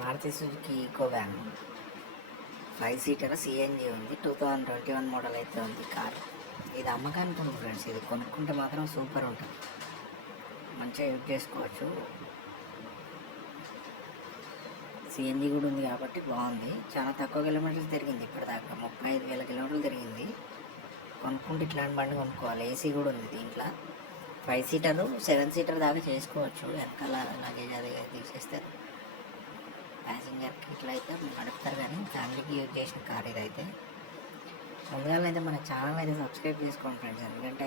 Maruti Suzuki Eeco van. Five seater CNG ఉంది. Two thousand twenty one model అయితే ఉంది car. ఇది అమ్మకానికి ఉంది ఫ్రెండ్స్ ఇది కొనుక్కుంటే మాత్రం సూపర్ ఉంటుంది. మంచిగా యూజ్ చేసుకోవచ్చు. సిఎన్జి కూడా ఉంది కాబట్టి బాగుంది. చాలా తక్కువ కిలోమీటర్లు తిరిగింది ఇప్పటిదాకా. ముప్పై ఐదు వేల కిలోమీటర్లు తిరిగింది. కొనుక్కుంటే ఇట్లాంటి బండి కొనుక్కోవాలి. ఏసీ కూడా ఉంది దీంట్లో. ఫైవ్ సీటరు సెవెన్ సీటర్ దాకా చేసుకోవచ్చు. వెనకాల లగేజ్ అది ఇది తీసేస్తే ప్యాసింజర్కి ఇట్లా అయితే నడుపుతారు కానీ ఫ్యామిలీకి యూజ్ చేసిన కార్ ఇదైతే. ముందుగా అయితే మన ఛానల్ అయితే సబ్స్క్రైబ్ చేసుకోండి ఫ్రెండ్స్. ఎందుకంటే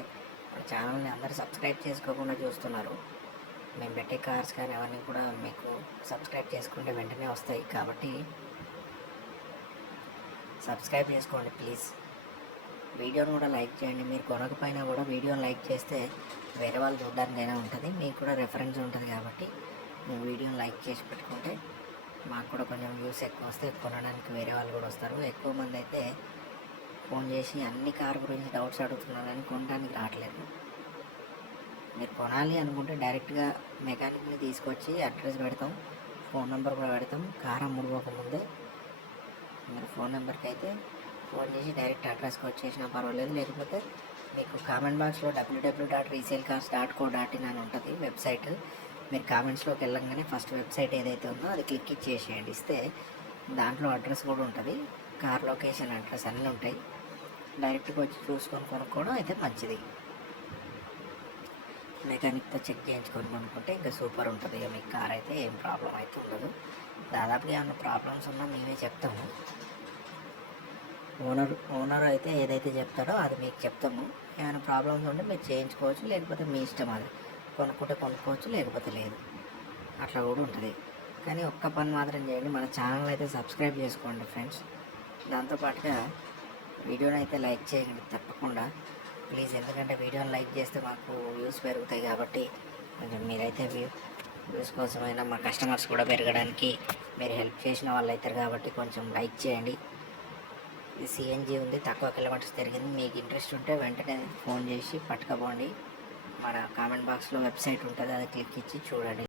మన ఛానల్ని అందరూ సబ్స్క్రైబ్ చేసుకోకుండా చూస్తున్నారు. మేము పెట్టే కార్స్ కానీ అవన్నీ కూడా మీకు సబ్స్క్రైబ్ చేసుకుంటే వెంటనే వస్తాయి. కాబట్టి సబ్స్క్రైబ్ చేసుకోండి ప్లీజ్. వీడియోని కూడా లైక్ చేయండి. మీరు కొనకపోయినా కూడా వీడియోని లైక్ చేస్తే వేరే వాళ్ళు చూడడానికైనా ఉంటుంది. మీకు కూడా రెఫరెన్స్ ఉంటుంది కాబట్టి వీడియోని లైక్ చేసి పెట్టుకుంటే మాకు కూడా కొంచెం వ్యూస్ ఎక్కువ వస్తే కొనడానికి వేరే వాళ్ళు కూడా వస్తారు. ఎక్కువ మంది అయితే ఫోన్ చేసి అన్ని కార్ గురించి డౌట్స్ అడుగుతున్నారు కానీ కొనడానికి రావట్లేదు. మీరు కొనాలి అనుకుంటే డైరెక్ట్గా మెకానిక్ని తీసుకొచ్చి అడ్రస్ పెడతాం ఫోన్ నెంబర్ కూడా పెడతాం. కార్ అమ్ముడుపోకముందే మీరు ఫోన్ నెంబర్కి అయితే ఫోన్ చేసి డైరెక్ట్ అడ్రస్కి వచ్చేసినా పర్వాలేదు. లేకపోతే మీకు కామెంట్ బాక్స్లో W W dot resale cars dot co dot in అని ఉంటుంది వెబ్సైట్. మీరు కామెంట్స్లోకి వెళ్ళంగానే ఫస్ట్ వెబ్సైట్ ఏదైతే ఉందో అది క్లిక్ ఇచ్చేసేయండి ఇస్తే దాంట్లో అడ్రస్ కూడా ఉంటుంది. కార్ లొకేషన్ అడ్రస్ అన్నీ ఉంటాయి. డైరెక్ట్గా వచ్చి చూసుకొని కొనుక్కోవడం అయితే మంచిది. మెకానిక్తో చెక్ చేయించుకొని కొనుక్కుంటే ఇంకా సూపర్ ఉంటుంది. ఇక మీకు కార్ అయితే ఏం ప్రాబ్లం అయితే ఉండదు. దాదాపుగా ఏమైనా ప్రాబ్లమ్స్ ఉన్నా మేమే చెప్తాము. ఓనర్ ఓనర్ అయితే ఏదైతే చెప్తాడో అది మీకు చెప్తాము. ఏమైనా ప్రాబ్లమ్స్ ఉంటే మీరు చేయించుకోవచ్చు. లేకపోతే మీ ఇష్టం అది. కొనుక్కుంటే కొనుక్కోవచ్చు లేకపోతే లేదు. అట్లా కూడా ఉంటుంది. కానీ ఒక్క పని మాత్రం చేయండి. మన ఛానల్ అయితే సబ్స్క్రైబ్ చేసుకోండి ఫ్రెండ్స్. దాంతోపాటుగా వీడియోని అయితే లైక్ చేయండి తప్పకుండా. ప్లీజ్ ఎందుకంటే వీడియోని లైక్ చేస్తే మాకు వ్యూస్ పెరుగుతాయి కాబట్టి కొంచెం మీరైతే వ్యూ వ్యూస్ కోసమైనా మా కస్టమర్స్ కూడా పెరగడానికి మీరు హెల్ప్ చేసిన వాళ్ళు అవుతారు కాబట్టి కొంచెం లైక్ చేయండి. సిఎన్జి ఉంది. తక్కువ కిలోమీటర్స్ తిరిగింది. మీకు ఇంట్రెస్ట్ ఉంటే వెంటనే ఫోన్ చేసి పట్టుకపోండి. మన కామెంట్ బాక్స్లో వెబ్సైట్ ఉంటుంది అది క్లిక్ ఇచ్చి చూడండి.